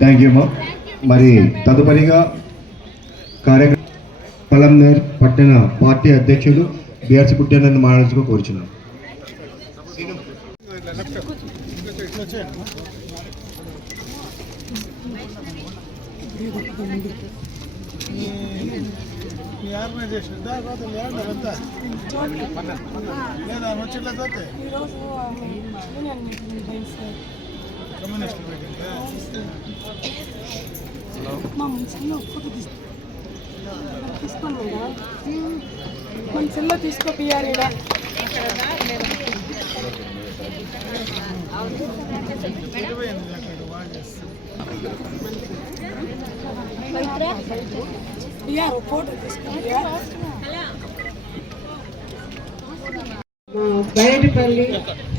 Thank you మా మరి తదుపరిగా కార్యక్రమం పలంనేర్ పట్టణ పార్టీ అధ్యక్షులు బిఆర్సి పుట్టేనని మాట్లాడుతూ కోరుచున్నాను మీ ఆర్గనైజేషన్ లేదా లేదా పోతే ఈరోజు యూనియన్ మీటింగ్ అయింది సార్ కమ్యూనిస్ట్ మన సెల్లో తీసుకో పిఆర్ ఈడ. ఇరవై ఎనిమిది అక్కడ బాగా చేస్తారు పిఆర్ బయటిపల్లి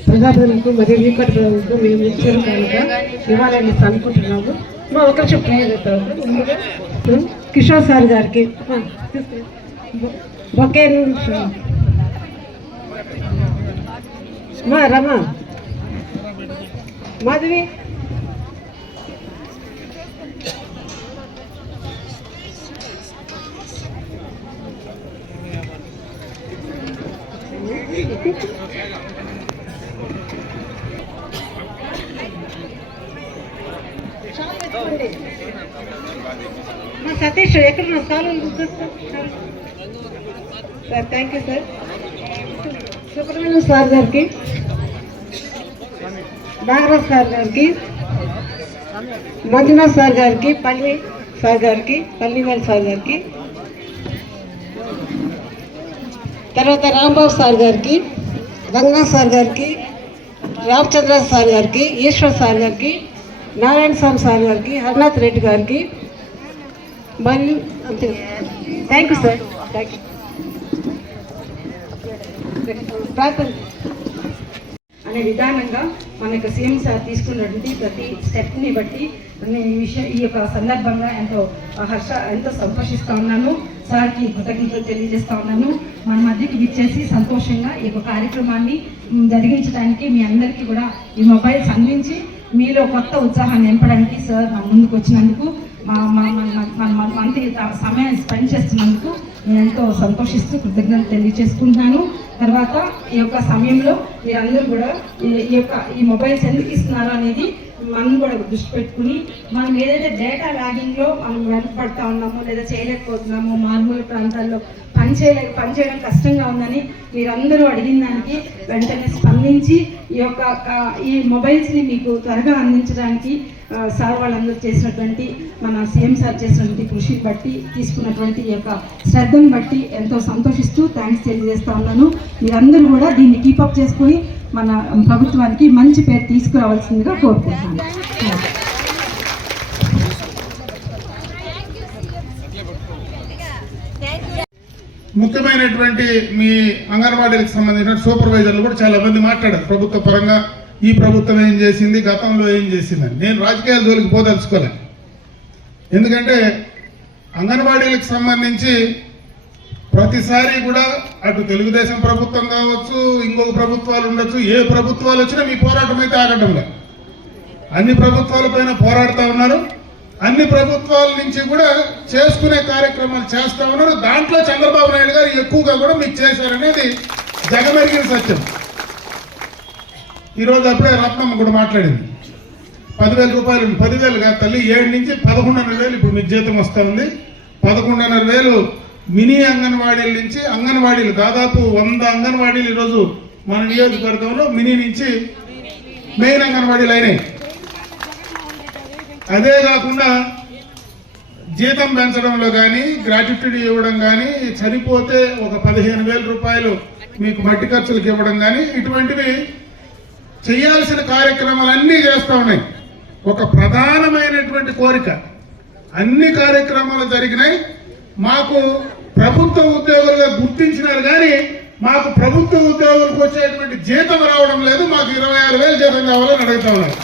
ప్రజాప్రతినిధులకు మరియు వీకట్ ప్రజలకు మేము ఇచ్చారు కనుక ఇవ్వాలని అనుకుంటున్నాము మా ఒక నిమిషం ముందుగా కిషోర్ సార్ గారికి ఆ, బొకే మా రమ మాధవి సతీష్ ఎక్కడ కాలు sir thank you sir Subrahmanyam sir గారికి నాగరాజ్ సార్ గారికి మంజునాథ్ సార్ గారికి పల్లి సార్ గారికి పల్లివేల్ సార్ గారికి తర్వాత రాంబాబు సార్ గారికి రంగనాథ్ సార్ గారికి రామచంద్ర సార్ గారికి ఈశ్వర్ సార్ గారికి నారాయణ స్వామి సార్ గారికి హరినాథ్ రెడ్డి గారికి. మరియు అంతే. Thank you sir thank you ప్రార్థన. అనే విధానంగా మన యొక్క సీఎం సార్ తీసుకున్నటువంటి ప్రతి స్టెప్ని బట్టి నేను ఈ విషయం ఈ యొక్క సందర్భంగా ఎంతో హర్ష ఎంతో సంతోషిస్తూ ఉన్నాను. సార్కి కృతజ్ఞతలు తెలియజేస్తూ ఉన్నాను. మన మధ్యకి విచ్చేసి సంతోషంగా ఈ యొక్క కార్యక్రమాన్ని జరిగించడానికి మీ అందరికీ కూడా ఈ మొబైల్స్ అందించి మీలో కొత్త ఉత్సాహాన్ని నింపడానికి సార్ మా ముందుకు వచ్చినందుకు మా మా మన సమయం స్పెండ్ చేస్తున్నందుకు నేను ఎంతో సంతోషిస్తూ కృతజ్ఞతలు తెలియజేసుకుంటున్నాను. తర్వాత ఈ యొక్క సమయంలో మీరందరూ కూడా ఈ యొక్క ఈ మొబైల్స్ ఎందుకు ఇస్తున్నారు అనేది మనం కూడా దృష్టి పెట్టుకుని మనం ఏదైతే డేటా లాగింగ్లో మనం వెనకబడతా ఉన్నామో లేదా చేయలేకపోతున్నామో మారుమూల ప్రాంతాల్లో పనిచేయలే పనిచేయడం కష్టంగా ఉందని మీరందరూ అడిగిన దానికి వెంటనే స్పందించి ఈ యొక్క ఈ మొబైల్స్ని మీకు త్వరగా అందించడానికి సార్ వాళ్ళందరూ చేసినటువంటి మన సీఎం సార్ చేసినటువంటి కృషిని బట్టి తీసుకున్నటువంటి ఈ యొక్క శ్రద్ధను బట్టి ఎంతో సంతోషిస్తూ థ్యాంక్స్ తెలియజేస్తా ఉన్నాను. మీరందరూ కూడా దీన్ని కీపప్ చేసుకొని మన ప్రభుత్వానికి మంచి పేరు తీసుకురావాల్సిందిగా కోరుకుంటున్నాను. ముఖ్యమైనటువంటి మీ అంగన్వాడీలకు సంబంధించిన సూపర్వైజర్లు కూడా చాలా మంది మాట్లాడారు. ప్రభుత్వ పరంగా ఈ ప్రభుత్వం ఏం చేసింది గతంలో ఏం చేసిందని. నేను రాజకీయాల జోలికి పోదలుచుకోలేను ఎందుకంటే అంగన్వాడీలకు సంబంధించి ప్రతిసారి కూడా అటు తెలుగుదేశం ప్రభుత్వం కావచ్చు ఇంకొక ప్రభుత్వాలు ఉండొచ్చు ఏ ప్రభుత్వాలు వచ్చినా మీ పోరాటం అయితే ఆగటం లేదు. అన్ని ప్రభుత్వాలపైన పోరాడుతూ ఉన్నారు. అన్ని ప్రభుత్వాల నుంచి కూడా చేసుకునే కార్యక్రమాలు చేస్తూ ఉన్నారు. దాంట్లో చంద్రబాబు నాయుడు గారు ఎక్కువగా కూడా మీకు చేశారనేది జగమెరిగిన సత్యం. ఈరోజు అప్పుడే రత్నమ్మ కూడా మాట్లాడింది. పదివేల రూపాయలు పదివేలు కాదు తల్లి ఏడు నుంచి పదకొండున్నర వేలు ఇప్పుడు మీకు జీతం వస్తుంది పదకొండున్నర వేలు మినీ అంగన్వాడీల నుంచి అంగన్వాడీలు దాదాపు వంద అంగన్వాడీలు ఈరోజు మన నియోజకవర్గంలో మినీ నుంచి మెయిన్ అంగన్వాడీలు అయినాయి. అదే కాకుండా జీతం పెంచడంలో కానీ గ్రాట్యుటీ ఇవ్వడం కానీ చనిపోతే ఒక పదిహేను వేల రూపాయలు మీకు మట్టి ఖర్చులకు ఇవ్వడం కానీ ఇటువంటివి చేయాల్సిన కార్యక్రమాలన్నీ చేస్తూ ఉన్నాయి. ఒక ప్రధానమైనటువంటి కోరిక అన్ని కార్యక్రమాలు జరిగినాయి. మాకు ప్రభుత్వ ఉద్యోగులుగా గుర్తించినారు కానీ మాకు ప్రభుత్వ ఉద్యోగులకు వచ్చేటువంటి జీతం రావడం లేదు మాకు ఇరవై ఆరు వేలు జీతం కావాలని అడుగుతా ఉన్నారు.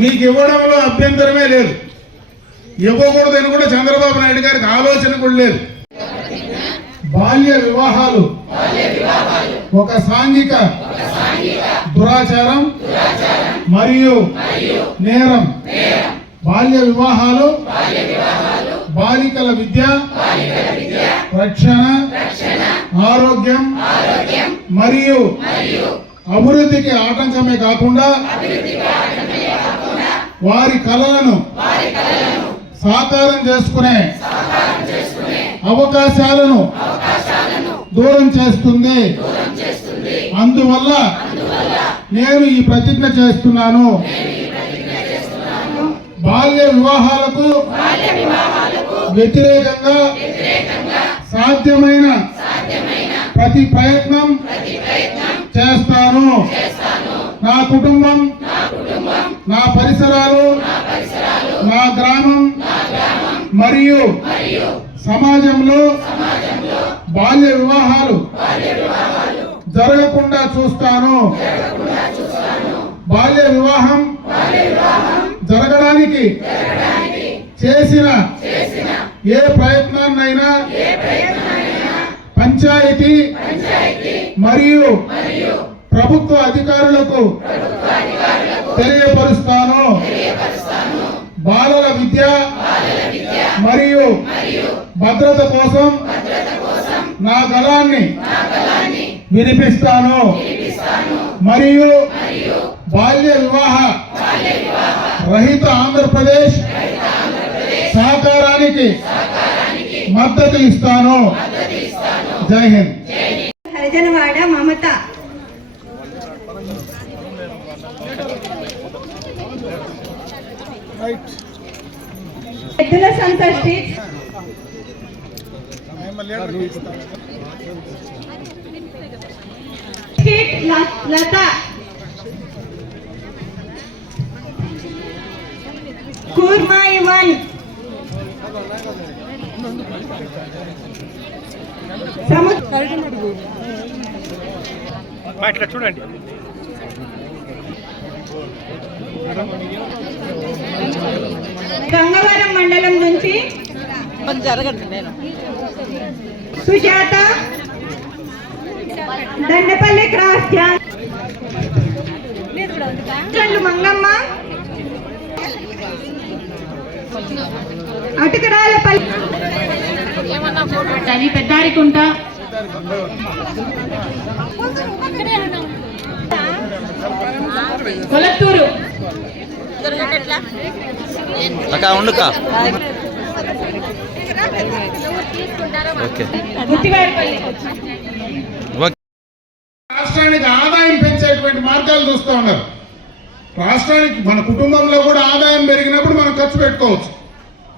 మీకు ఇవ్వడంలో అభ్యంతరమే లేదు. ఇవ్వకూడదని కూడా చంద్రబాబు నాయుడు గారికి ఆలోచన కూడా లేదు. బాల్య వివాహాలు ఒక సాంఘిక దురాచారం మరియు నేరం. బాల్య వివాహాలు బాలికల విద్య రక్షణ ఆరోగ్యం మరియు అభివృద్ధికి ఆటంకమే కాకుండా వారి కళలను సాకారం చేసుకునే అవకాశాలను దూరం చేస్తుంది. అందువల్ల నేను ఈ ప్రతిజ్ఞ చేస్తున్నాను. బాల్య వివాహాలకు వ్యతిరేకంగా సాధ్యమైన ప్రతి ప్రయత్నం చేస్తాను. నా కుటుంబం నా పరిసరాలు నా గ్రామం మరియు సమాజంలో బాల్య వివాహాలు జరగకుండా చూస్తాను. బాల్య వివాహం జరగడానికి చేసిన ఏ ప్రయత్నాన్నైనా పంచాయతీ మరియు ప్రభుత్వ అధికారులకు తెలియపరుస్తాను. బాలల విద్య మరియు భద్రత కోసం నా గలాన్ని వినిపిస్తాను. మరియు బాల్య వివాహ రహిత ఆంధ్రప్రదేశ్ సహకారానికి మద్దతు ఇస్తాను. జై హింద్. హరిజనవాడ మమత. ఎద్దుల సంతష్టి లత. కూర్మాయి వన్. సముద్ర ఇట్లా చూడండి. గంగవరం మండలం నుంచి సుజాత దండపల్లి క్రాస్ మంగమ్మ. అటుకరాలపల్లి అది పెద్దారికుంట కొలత్తూరు. ఉండుక రాష్ట్రానికి ఆదాయం పెంచేటువంటి మార్గాలు చూస్తూ ఉన్నారు. రాష్ట్రానికి మన కుటుంబంలో కూడా ఆదాయం పెరిగినప్పుడు మనం ఖర్చు పెట్టుకోవచ్చు.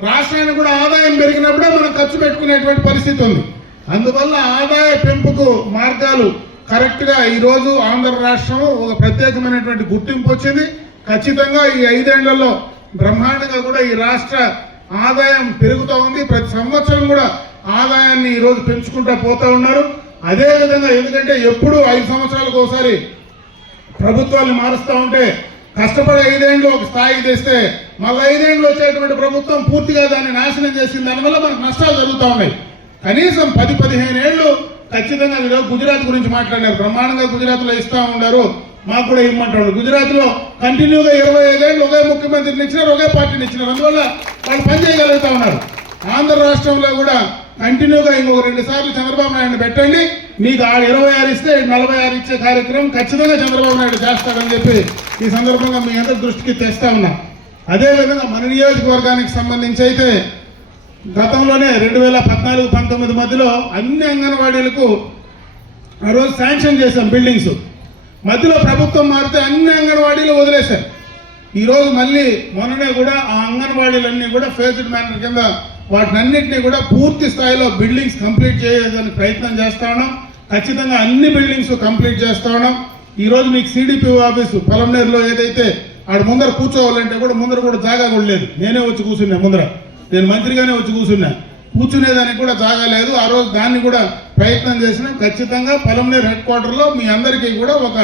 రాష్ట్రానికి కూడా ఆదాయం పెరిగినప్పుడే మనం ఖర్చు పెట్టుకునేటువంటి పరిస్థితి ఉంది. అందువల్ల ఆదాయ పెంపుకు మార్గాలు కరెక్ట్గా ఈరోజు ఆంధ్ర రాష్ట్రం ఒక ప్రత్యేకమైనటువంటి గుర్తింపు వచ్చింది. ఖచ్చితంగా ఈ ఐదేళ్ళలో బ్రహ్మాండంగా కూడా ఈ రాష్ట్ర ఆదాయం పెరుగుతూ ఉంది. ప్రతి సంవత్సరం కూడా ఆదాయాన్ని ఈరోజు పెంచుకుంటూ పోతూ ఉన్నారు. అదేవిధంగా ఎందుకంటే ఎప్పుడు ఐదు సంవత్సరాలకు ఒకసారి ప్రభుత్వాన్ని మారుస్తూ ఉంటే కష్టపడి ఐదేళ్ళు ఒక స్థాయికి తెస్తే మళ్ళీ ఐదేళ్ళు వచ్చేటువంటి ప్రభుత్వం పూర్తిగా దాన్ని నాశనం చేసింది. దానివల్ల మనకు నష్టాలు జరుగుతూ ఉన్నాయి. కనీసం పది పదిహేను ఏళ్ళు ఖచ్చితంగా మీరు గుజరాత్ గురించి మాట్లాడారు బ్రహ్మాండంగా గుజరాత్లో ఇస్తూ ఉన్నారు మాకు కూడా ఇమ్మంటాడు గుజరాత్లో కంటిన్యూగా ఇరవై ఐదేళ్ళు ఒకే ముఖ్యమంత్రిని ఇచ్చినారు ఒకే పార్టీని ఇచ్చినారు. అందువల్ల వాళ్ళు పని చేయగలుగుతా ఉన్నారు. ఆంధ్ర రాష్ట్రంలో కూడా కంటిన్యూగా ఇంకొక రెండు సార్లు చంద్రబాబు నాయుడు పెట్టండి. మీకు ఆ ఇరవై ఆరు ఇస్తే నలభై ఆరు ఇచ్చే కార్యక్రమం ఖచ్చితంగా చంద్రబాబు నాయుడు చేస్తాడని చెప్పి ఈ సందర్భంగా మీ అందరి దృష్టికి తెస్తా ఉన్నా. అదేవిధంగా మన నియోజకవర్గానికి సంబంధించి అయితే గతంలోనే రెండు వేల పద్నాలుగు పంతొమ్మిది మధ్యలో అన్ని అంగన్వాడీలకు ఆ రోజు శాంక్షన్ చేశాం బిల్డింగ్స్. మధ్యలో ప్రభుత్వం మారితే అన్ని అంగన్వాడీలు వదిలేశారు. ఈరోజు మళ్ళీ మొన్ననే కూడా ఆ అంగన్వాడీలన్నీ కూడా ఫేజ్డ్ మేనర్ కింద వాటినన్నింటినీ కూడా పూర్తి స్థాయిలో బిల్డింగ్స్ కంప్లీట్ చేయడానికి ప్రయత్నం చేస్తా ఉన్నాం ఖచ్చితంగా అన్ని బిల్డింగ్స్ కంప్లీట్ చేస్తా ఉన్నాం ఈరోజు మీకు సిడిపిఓ ఆఫీసు పొలంనేరులో ఏదైతే ఆడ ముందర కూర్చోవాలంటే కూడా ముందర కూడా జాగా కూడా లేదు. నేనే వచ్చి కూర్చున్నా ముందర. నేను మంత్రిగానే వచ్చి కూర్చున్నా. కూర్చునేదానికి కూడా జాగా లేదు. ఆ రోజు దాన్ని కూడా ప్రయత్నం చేసినాం. ఖచ్చితంగా పొలంనేరు హెడ్ క్వార్టర్లో మీ అందరికీ కూడా ఒక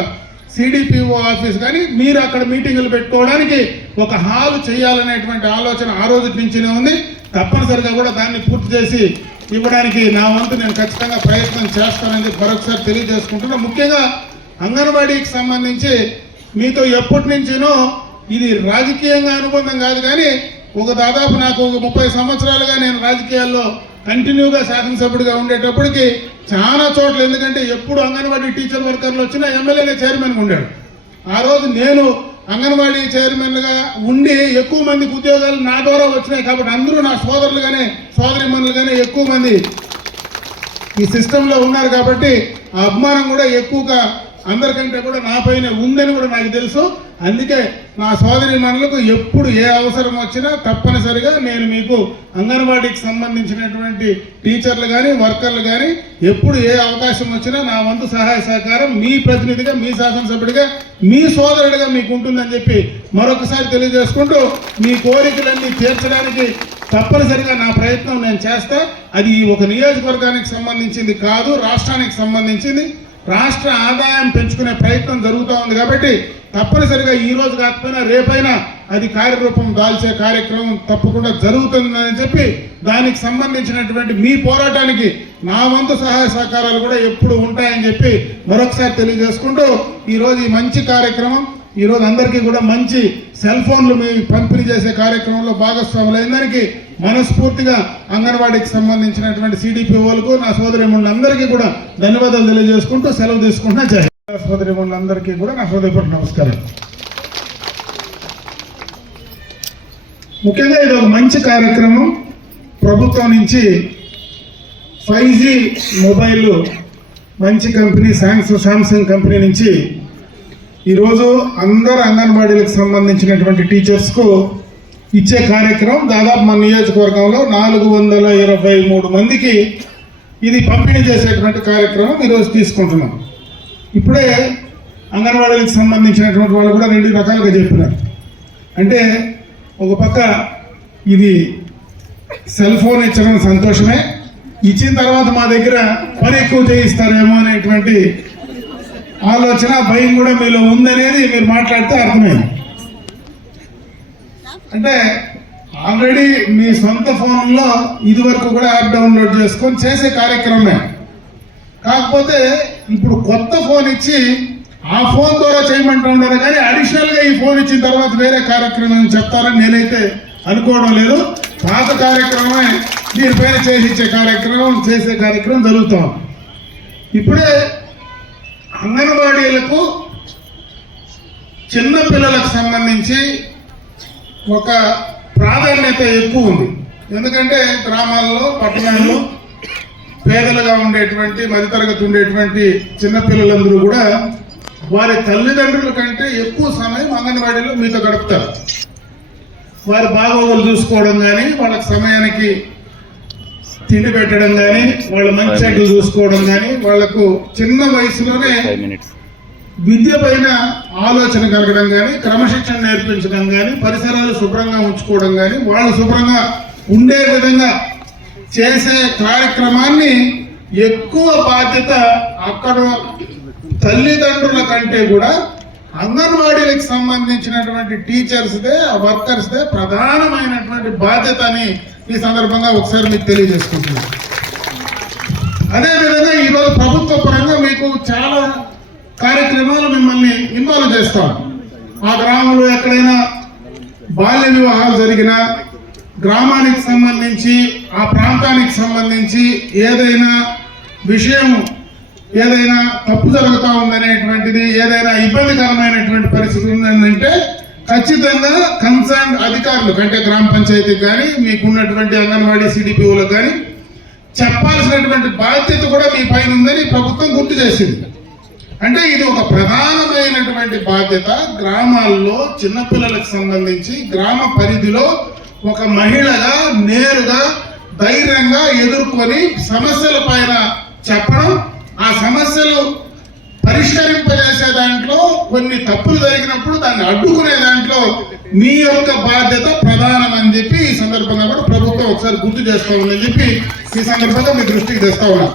సిడిపిఓ ఆఫీస్ కానీ మీరు అక్కడ మీటింగులు పెట్టుకోవడానికి ఒక హాల్ చేయాలనేటువంటి ఆలోచన ఆ రోజు నుంచినే ఉంది. తప్పనిసరిగా కూడా దాన్ని పూర్తి చేసి ఇవ్వడానికి నా వంతు నేను ఖచ్చితంగా ప్రయత్నం చేస్తానని చెప్పి మరొకసారి తెలియజేసుకుంటున్నా. ముఖ్యంగా అంగన్వాడీకి సంబంధించి మీతో ఎప్పటి నుంచినో ఇది రాజకీయంగా అనుబంధం కాదు కానీ ఒక దాదాపు నాకు ఒక ముప్పై సంవత్సరాలుగా నేను రాజకీయాల్లో కంటిన్యూగా శాసనసభ్యుడిగా ఉండేటప్పటికి చాలా చోట్ల ఎందుకంటే ఎప్పుడు అంగన్వాడీ టీచర్ వర్కర్లు వచ్చినా ఎమ్మెల్యేనే చైర్మన్ ఉండాడు. ఆ రోజు నేను అంగన్వాడీ చైర్మన్గా ఉండి ఎక్కువ మందికి ఉద్యోగాలు నా ద్వారా వచ్చినాయి కాబట్టి అందరూ నా సోదరులుగానే సోదరిమణులుగానే ఎక్కువ మంది ఈ సిస్టంలో ఉన్నారు కాబట్టి ఆ అభిమానం కూడా ఎక్కువగా అందరికంటే కూడా నా పైన ఉందని కూడా నాకు తెలుసు. అందుకే నా సోదరి మనులకు ఎప్పుడు ఏ అవసరం వచ్చినా తప్పనిసరిగా నేను మీకు అంగన్వాడీకి సంబంధించినటువంటి టీచర్లు కానీ వర్కర్లు కానీ ఎప్పుడు ఏ అవకాశం వచ్చినా నా వంతు సహాయ సహకారం మీ ప్రతినిధిగా మీ శాసనసభ్యుడిగా మీ సోదరుడిగా మీకు ఉంటుందని చెప్పి మరొకసారి తెలియజేసుకుంటూ మీ కోరికలన్నీ తీర్చడానికి తప్పనిసరిగా నా ప్రయత్నం నేను చేస్తా. అది ఒక నియోజకవర్గానికి సంబంధించింది కాదు రాష్ట్రానికి సంబంధించింది. రాష్ట్ర ఆదాయం పెంచుకునే ప్రయత్నం జరుగుతూ ఉంది కాబట్టి తప్పనిసరిగా ఈ రోజు కాకపోయినా రేపైనా అది కార్యరూపం దాల్చే కార్యక్రమం తప్పకుండా జరుగుతుందని చెప్పి దానికి సంబంధించినటువంటి మీ పోరాటానికి నా వంతు సహాయ సహకారాలు కూడా ఎప్పుడు ఉంటాయని చెప్పి మరొకసారి తెలియజేసుకుంటూ ఈరోజు ఈ మంచి కార్యక్రమం ఈరోజు అందరికీ కూడా మంచి సెల్ ఫోన్లు మీ పంపిణీ చేసే కార్యక్రమంలో భాగస్వాములైన దానికి మనస్ఫూర్తిగా అంగన్వాడీకి సంబంధించినటువంటి సిడిపిఓలకు నా సోదరిమణులందరికీ కూడా ధన్యవాదాలు తెలియజేసుకుంటూ సెలవు తీసుకుంటున్నా. జై హింద్. సోదరిమణులందరికీ కూడా నా హృదయపూర్వక నమస్కారం. ముఖ్యంగా ఇది ఒక మంచి కార్యక్రమం. ప్రభుత్వం నుంచి ఫైవ్ జీ మొబైల్ మంచి కంపెనీ శాంసంగ్ శాంసంగ్ కంపెనీ నుంచి ఈరోజు అందరు అంగన్వాడీలకు సంబంధించినటువంటి టీచర్స్కు ఇచ్చే కార్యక్రమం దాదాపు మన నియోజకవర్గంలో నాలుగు వందల ఇరవై మూడు మందికి ఇది పంపిణీ చేసేటువంటి కార్యక్రమం ఈరోజు తీసుకుంటున్నాం. ఇప్పుడే అంగన్వాడీలకు సంబంధించినటువంటి వాళ్ళు కూడా రెండు రకాలుగా చెప్పినారు. అంటే ఒక పక్క ఇది సెల్ ఫోన్ ఇచ్చడం సంతోషమే ఇచ్చిన తర్వాత మా దగ్గర పని ఎక్కువ చేయిస్తారేమో అనేటువంటి ఆలోచన భయం కూడా మీలో ఉందనేది మీరు మాట్లాడితే అర్థమైంది. అంటే ఆల్రెడీ మీ సొంత ఫోన్లో ఇదివరకు కూడా యాప్ డౌన్లోడ్ చేసుకొని చేసే కార్యక్రమమే. కాకపోతే ఇప్పుడు కొత్త ఫోన్ ఇచ్చి ఆ ఫోన్ ద్వారా చేయమంటున్నారు కానీ అడిషనల్గా ఈ ఫోన్ ఇచ్చిన తర్వాత వేరే కార్యక్రమం చెప్తారని నేనైతే అనుకోవడం లేదు. పాత కార్యక్రమమే దీనిపైన చేసి ఇచ్చే కార్యక్రమం చేసే కార్యక్రమం జరుగుతాం ఇప్పుడే అంగన్వాడీలకు చిన్నపిల్లలకు సంబంధించి ఒక ప్రాధాన్యత ఎక్కువ ఉంది. ఎందుకంటే గ్రామాల్లో పట్టణాల్లో పేదలుగా ఉండేటువంటి మధ్యతరగతి ఉండేటువంటి చిన్నపిల్లలందరూ కూడా వారి తల్లిదండ్రుల కంటే ఎక్కువ సమయం అంగన్వాడీలో మీతో గడుపుతారు. వారి బాగోగులు చూసుకోవడం కానీ వాళ్ళకి సమయానికి తిండి పెట్టడం కానీ వాళ్ళ మంచి చూసుకోవడం కానీ వాళ్ళకు చిన్న వయసులోనే విద్య పైన ఆలోచన కలగడం కానీ క్రమశిక్షణ నేర్పించడం కానీ పరిసరాలు శుభ్రంగా ఉంచుకోవడం కానీ వాళ్ళు శుభ్రంగా ఉండే విధంగా చేసే కార్యక్రమాన్ని ఎక్కువ బాధ్యత అక్కడ తల్లిదండ్రుల కంటే కూడా అంగన్వాడీలకు సంబంధించినటువంటి టీచర్స్దే వర్కర్స్దే ప్రధానమైనటువంటి బాధ్యత అని ఈ సందర్భంగా ఒకసారి మీకు తెలియజేసుకుంటున్నాను. అదేవిధంగా ఈరోజు ప్రభుత్వ పరంగా మీకు చాలా కార్యక్రమాలు మిమ్మల్ని ఇన్వాల్వ్ చేస్తాం. ఆ గ్రామంలో ఎక్కడైనా బాల్య వివాహాలు జరిగినా గ్రామానికి సంబంధించి ఆ ప్రాంతానికి సంబంధించి ఏదైనా విషయం ఏదైనా తప్పు జరుగుతూ ఉందనేటువంటిది ఏదైనా ఇబ్బందికరమైనటువంటి పరిస్థితి ఉందంటే ఖచ్చితంగా కన్సర్న్ అధికారులు అంటే గ్రామ పంచాయతీకి కానీ మీకున్నటువంటి అంగన్వాడీ సిడిపిఓలకు కానీ చెప్పాల్సినటువంటి బాధ్యత కూడా మీ పైన ఉందని ప్రభుత్వం గుర్తు చేసింది. అంటే ఇది ఒక ప్రధానమైనటువంటి బాధ్యత గ్రామాల్లో చిన్నపిల్లలకు సంబంధించి గ్రామ పరిధిలో ఒక మహిళగా నేరుగా ధైర్యంగా ఎదుర్కొని సమస్యల పైన చెప్పడం ఆ సమస్యలు పరిష్కరింపజేసే దాంట్లో కొన్ని తప్పులు జరిగినప్పుడు దాన్ని అడ్డుకునే దాంట్లో మీ యొక్క బాధ్యత ప్రధానం అని చెప్పి ఈ సందర్భంగా కూడా ప్రభుత్వం ఒకసారి గుర్తు చేస్తామని ఉందని చెప్పి ఈ సందర్భంగా మీ దృష్టికి తెస్తా ఉన్నాం.